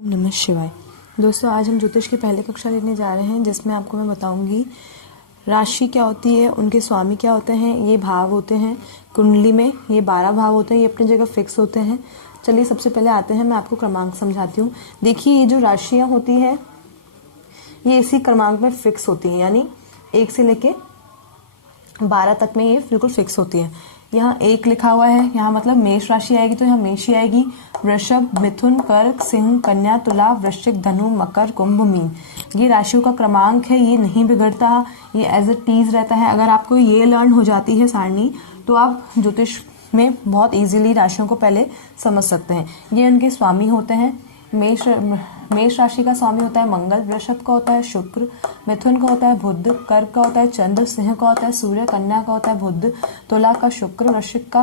नमः शिवाय। दोस्तों, आज हम ज्योतिष की पहली कक्षा लेने जा रहे हैं, जिसमें आपको मैं बताऊंगी राशि क्या होती है, उनके स्वामी क्या होते हैं, ये भाव होते हैं कुंडली में, ये 12 भाव होते हैं, ये अपनी जगह फिक्स होते हैं। चलिए सबसे पहले आते हैं, मैं आपको क्रमांक समझाती हूँ। देखिए, ये जो राशियाँ होती हैं ये इसी क्रमांक में फिक्स होती हैं, यानी 1 से लेके 12 तक में ये बिल्कुल फिक्स होती है। यहाँ 1 लिखा हुआ है, यहाँ मतलब मेष राशि आएगी तो यहाँ मेष ही आएगी। वृषभ, मिथुन, कर्क, सिंह, कन्या, तुला, वृश्चिक, धनु, मकर, कुंभ, मीन, ये राशियों का क्रमांक है। ये नहीं बिगड़ता, ये एज इट इज रहता है। अगर आपको ये लर्न हो जाती है सारणी, तो आप ज्योतिष में बहुत इजीली राशियों को पहले समझ सकते हैं। ये उनके स्वामी होते हैं। मेष राशि का स्वामी होता है मंगल, वृषभ का होता है शुक्र, मिथुन का होता है बुध, कर्क का होता है चंद्र, सिंह का होता है सूर्य, कन्या का होता है बुध, तुला का शुक्र, वृश्चिक का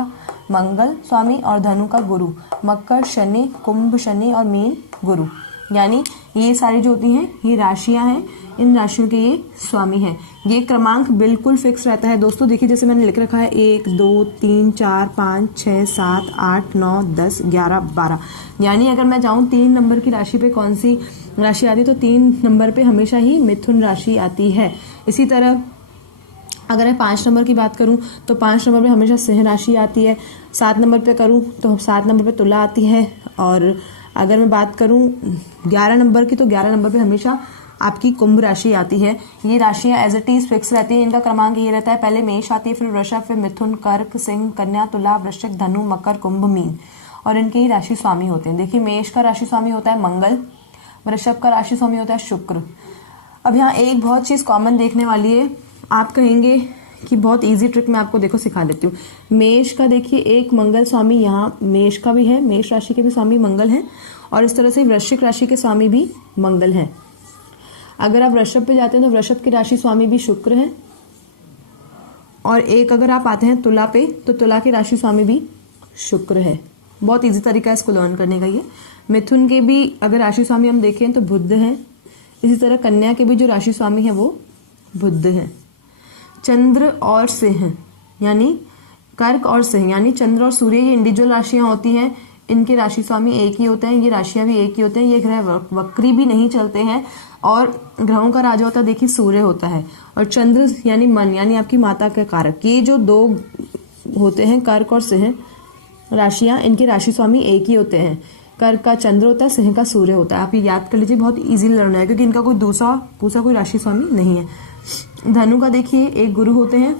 मंगल स्वामी और धनु का गुरु, मकर शनि, कुंभ शनि और मीन गुरु। यानी ये सारी जो होती हैं ये राशियां हैं, इन राशियों के ये स्वामी हैं। ये क्रमांक बिल्कुल फिक्स रहता है। दोस्तों देखिए, जैसे मैंने लिख रखा है 1 2 3 4 5 6 7 8 9 10 11 12। यानी अगर मैं जाऊं 3 नंबर की राशि पे कौन सी राशि आती है, तो 3 नंबर पे हमेशा ही मिथुन राशि आती है। इसी तरह अगर मैं 5 नंबर की बात करूं तो 5 नंबर पे हमेशा सिंह राशि आती है। 7 नंबर पे करूं तो 7 नंबर पे तुला आती है। और अगर मैं बात करूं 11 नंबर की, तो 11 नंबर पे हमेशा आपकी कुंभ राशि आती है। ये राशियां एज इट इज फिक्स रहती हैं। इनका क्रमांक ये रहता है, पहले मेष आती है, फिर वृषभ, फिर मिथुन, कर्क, सिंह, कन्या, तुला, वृश्चिक, धनु, मकर, कुंभ, मीन, और इनके ही राशि स्वामी होते हैं। देखिए, मेष का राशि स्वामी होता है मंगल, वृषभ का राशि स्वामी होता है शुक्र। अब यहाँ एक बहुत चीज कॉमन देखने वाली है, आप कहेंगे कि बहुत इजी ट्रिक मैं आपको देखो सिखा देती हूँ। मेष का देखिए एक मंगल स्वामी यहाँ मेष का भी है, मेष राशि के भी स्वामी मंगल हैं, और इस तरह से वृश्चिक राशि के स्वामी भी मंगल हैं। अगर आप वृषभ पे जाते हैं तो वृषभ की राशि स्वामी भी शुक्र है, और एक अगर आप आते हैं तुला पे, तो तुला की राशि स्वामी भी शुक्र है। बहुत इजी तरीका है इसको लर्न करने का ये। मिथुन के भी अगर राशि स्वामी हम देखें तो बुध है। इसी तरह कन्या के भी जो राशि स्वामी है वो बुध है। चंद्र और सिंह, यानी कर्क और सिंह, यानी चंद्र और सूर्य, ये इंडिविजुअल राशियां होती हैं। इनके राशि स्वामी एक ही होते हैं, ये राशियां भी एक ही होते हैं। ये ग्रह वक्री भी नहीं चलते हैं, और ग्रहों का राजा होता है देखिए सूर्य होता है, और चंद्र यानी मन, यानी आपकी माता के कारक। ये जो 2 होते हैं कर्क और सिंह राशियां, इनके राशि स्वामी एक ही होते हैं। कर्क का चंद्र होता है, सिंह का सूर्य होता है। आप ये याद कर लीजिए, बहुत इजी लर्न है, क्योंकि इनका कोई दूसरा कोई राशि स्वामी नहीं है। धनु का देखिए एक गुरु होते हैं,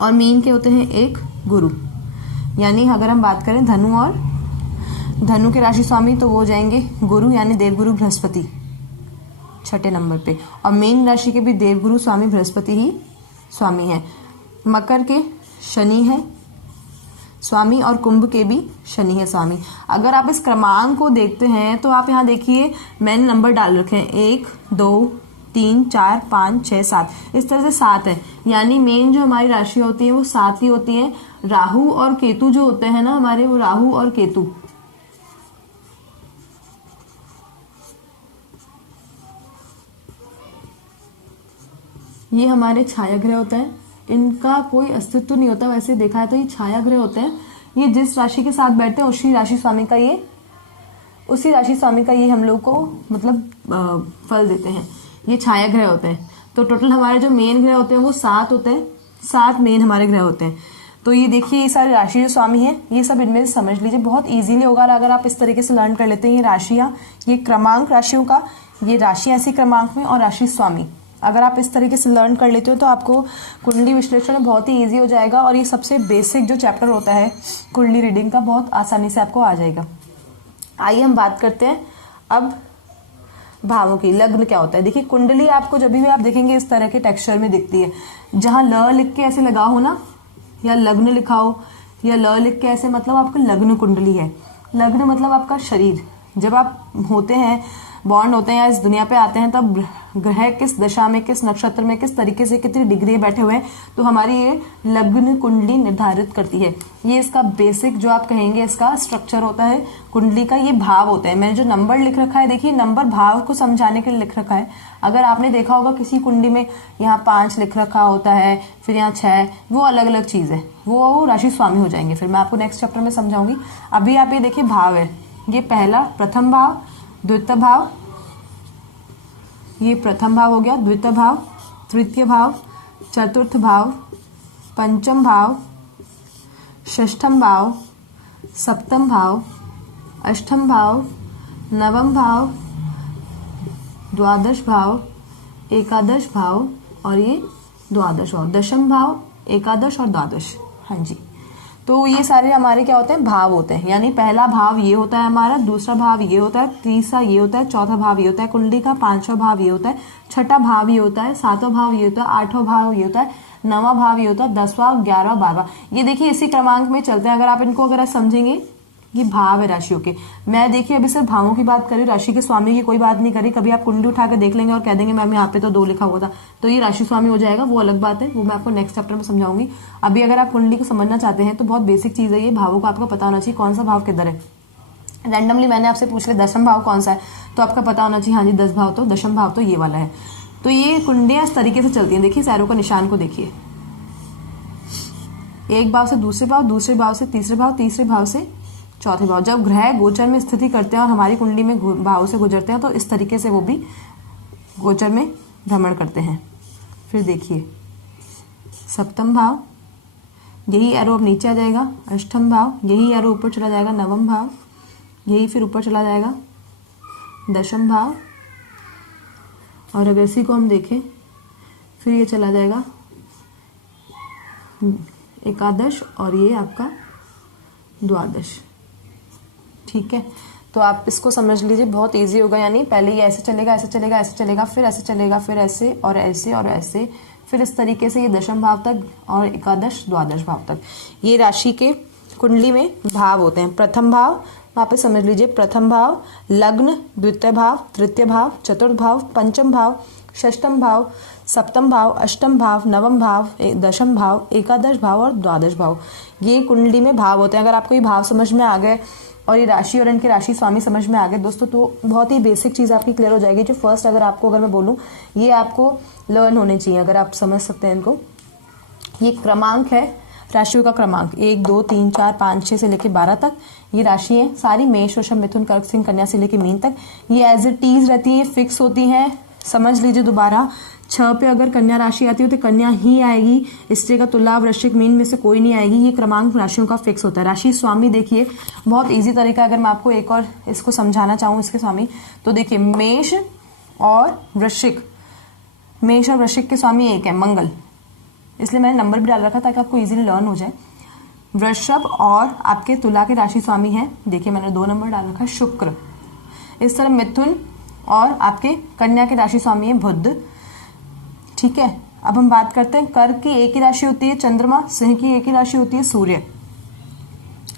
और मीन के होते हैं एक गुरु। यानी अगर हम बात करें धनु के राशि स्वामी, तो वो हो जाएंगे गुरु, यानी देवगुरु बृहस्पति 6ठे नंबर पे, और मीन राशि के भी देवगुरु स्वामी बृहस्पति ही स्वामी है। मकर के शनि है स्वामी, और कुंभ के भी शनि है स्वामी। अगर आप इस क्रमांक को देखते हैं तो आप यहाँ देखिए मैंने नंबर डाल रखे हैं 1 2 3 4 5 6 7, इस तरह से 7 है। यानी मेन जो हमारी राशि होती है वो 7 ही होती है। राहु और केतु जो होते हैं ना हमारे, वो राहु और केतु ये हमारे छाया ग्रह होते हैं। इनका कोई अस्तित्व नहीं होता, वैसे देखा है तो ये छाया ग्रह होते हैं। ये जिस राशि के साथ बैठते हैं उसी राशि स्वामी का ये हम लोग को मतलब फल देते हैं। ये छाया ग्रह होते हैं। तो टोटल हमारे जो मेन ग्रह होते हैं वो 7 होते हैं, 7 मेन हमारे ग्रह होते हैं। तो ये देखिए, ये सारे राशि जो स्वामी है ये सब इनमें से समझ लीजिए, बहुत इजीली होगा अगर आप इस तरीके से लर्न कर लेते हैं। ये राशियां, ये क्रमांक राशियों का, ये राशि ऐसी क्रमांक में, और राशि स्वामी अगर आप इस तरीके से लर्न कर लेते हो तो आपको कुंडली विश्लेषण बहुत ही इजी हो जाएगा, और ये सबसे बेसिक जो चैप्टर होता है कुंडली रीडिंग का, बहुत आसानी से आपको आ जाएगा। आइए हम बात करते हैं अब भावों की। लग्न क्या होता है? देखिए, कुंडली आपको जब भी आप देखेंगे इस तरह के टेक्सचर में दिखती है। जहां ल लिख के ऐसे लगा हो ना, या लग्न लिखा हो, या ल लिख के ऐसे, मतलब आपका लग्न कुंडली है। लग्न मतलब आपका शरीर। जब आप होते हैं, बॉन्ड होते हैं या इस दुनिया पे आते हैं, तब ग्रह किस दशा में, किस नक्षत्र में, किस तरीके से, कितनी डिग्री बैठे हुए हैं, तो हमारी ये लग्न कुंडली निर्धारित करती है। ये इसका बेसिक जो आप कहेंगे इसका स्ट्रक्चर होता है कुंडली का। ये भाव होता है। मैंने जो नंबर लिख रखा है, देखिए नंबर भाव को समझाने के लिए लिख रखा है। अगर आपने देखा होगा किसी कुंडली में यहाँ 5 लिख रखा होता है, फिर यहाँ 6, वो अलग अलग चीज है, वो राशि स्वामी हो जाएंगे। फिर मैं आपको नेक्स्ट चैप्टर में समझाऊंगी। अभी आप ये देखिए भाव है, ये पहला प्रथम भाव, द्वितीय भाव, ये प्रथम भाव हो गया, द्वितीय भाव, तृतीय भाव, चतुर्थ भाव, पंचम भाव, षष्ठम भाव, सप्तम भाव, अष्टम भाव, नवम भाव, द्वादश भाव, एकादश भाव और ये द्वादश भाव, दशम भाव, एकादश और द्वादश। हाँ जी, तो ये सारे हमारे क्या होते हैं, भाव होते हैं। यानी पहला भाव ये होता है हमारा, दूसरा भाव ये होता है, तीसरा ये होता है, चौथा भाव ये होता है कुंडली का, पांचवा भाव ये होता है, छठा भाव ये होता है, सातवां भाव ये होता है, आठवां भाव ये होता है, नवा भाव ये होता है, 10वां, 11वां, 12वां। ये देखिए इसी क्रमांक में चलते हैं। अगर आप इनको अगर समझेंगे, ये भाव है राशियों के। मैं देखिए अभी सिर्फ भावों की बात करी, राशि के स्वामी की कोई बात नहीं करी। कभी आप कुंडली उठा के देख लेंगे और कह देंगे मैम यहाँ पे तो 2 लिखा हुआ था, तो ये राशि स्वामी हो जाएगा, वो अलग बात है, वो मैं आपको नेक्स्ट चैप्टर में समझाऊंगी। अभी अगर आप कुंडली को समझना चाहते हैं तो बहुत बेसिक चीज है ये, भावों को आपको पता होना चाहिए कौन सा भाव किधर है। रैंडमली मैंने आपसे पूछ लिया दशम भाव कौन सा है, तो आपका पता होना चाहिए हाँ जी 10 भाव तो दशम भाव तो ये वाला है। तो ये कुंडलियां इस तरीके से चलती हैं। देखिए सैरो का निशान को देखिए, एक भाव से दूसरे भाव, दूसरे भाव से तीसरे भाव, तीसरे भाव से चौथे भाव। जब ग्रह गोचर में स्थिति करते हैं और हमारी कुंडली में भाव से गुजरते हैं तो इस तरीके से वो भी गोचर में भ्रमण करते हैं। फिर देखिए सप्तम भाव, यही एरो अब नीचे आ जाएगा, अष्टम भाव, यही एरो ऊपर चला जाएगा, नवम भाव, यही फिर ऊपर चला जाएगा, दशम भाव, और अगर इसी को हम देखें फिर ये चला जाएगा एकादश और ये आपका द्वादश। ठीक है, तो आप इसको समझ लीजिए, बहुत इजी होगा। यानी पहले ये ऐसे चलेगा, ऐसे चलेगा, ऐसे चलेगा, फिर ऐसे चलेगा, फिर ऐसे और ऐसे और ऐसे, फिर इस तरीके से ये दशम भाव तक और एकादश द्वादश भाव तक। ये राशि के कुंडली में भाव होते हैं। प्रथम भाव वहाँ पे समझ लीजिए, प्रथम भाव लग्न, द्वितीय भाव, तृतीय भाव, चतुर्थ भाव, पंचम भाव, षष्ठम भाव, सप्तम भाव, अष्टम भाव, नवम भाव, दशम भाव, एकादश भाव और द्वादश भाव। ये कुंडली में भाव होते हैं। अगर आपको ये भाव समझ में आ गए और ये राशि और इनके राशि स्वामी समझ में आ गए दोस्तों, तो बहुत ही बेसिक चीज़ आपकी क्लियर हो जाएगी। जो फर्स्ट अगर मैं बोलूँ, ये आपको लर्न होने चाहिए, अगर आप समझ सकते हैं इनको। ये क्रमांक है राशियों का क्रमांक, 1 2 3 4 5 6 से लेकर 12 तक ये राशि है सारी, मेष, वृषभ, मिथुन, कर्क, सिंह, कन्या से लेकर मीन तक। ये एज इट इज रहती है, फिक्स होती हैं। समझ लीजिए दोबारा, 6 पे अगर कन्या राशि आती है तो कन्या ही आएगी, इससे का तुला, वृश्चिक, मीन में से कोई नहीं आएगी। ये क्रमांक राशियों का फिक्स होता है। राशि स्वामी देखिए बहुत इजी तरीका, अगर मैं आपको एक और इसको समझाना चाहूँ इसके स्वामी, तो देखिए मेष और वृश्चिक, मेष और वृश्चिक के स्वामी एक है मंगल, इसलिए मैंने नंबर भी डाल रखा ताकि आपको इजीली लर्न हो जाए। वृषभ और आपके तुला के राशि स्वामी हैं, देखिए मैंने 2 नंबर डाल रखा है, शुक्र। इस तरह मिथुन और आपके कन्या के राशि स्वामी है बुध। ठीक है, अब हम बात करते हैं कर्क की एक ही राशि होती है चंद्रमा, सिंह की एक ही राशि होती है सूर्य।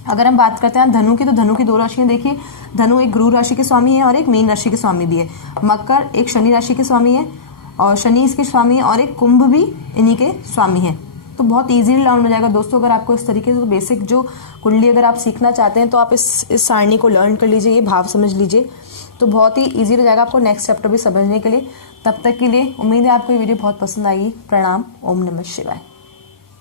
अगर हम बात करते हैं धनु की, तो धनु की 2 राशियां देखिए, धनु एक गुरु राशि के स्वामी है और एक मीन राशि के स्वामी भी है। मकर एक शनि राशि के स्वामी है और शनि इसके स्वामी है, और एक कुंभ भी इन्हीं के स्वामी है। तो बहुत इजीली लर्न हो जाएगा दोस्तों। अगर आपको इस तरीके से तो बेसिक जो कुंडली अगर आप सीखना चाहते हैं तो आप इस सारणी को लर्न कर लीजिए, ये भाव समझ लीजिए, तो बहुत ही इजी हो जाएगा आपको नेक्स्ट चैप्टर भी समझने के लिए। तब तक के लिए उम्मीद है आपको ये वीडियो बहुत पसंद आएगी। प्रणाम, ओम नमः शिवाय।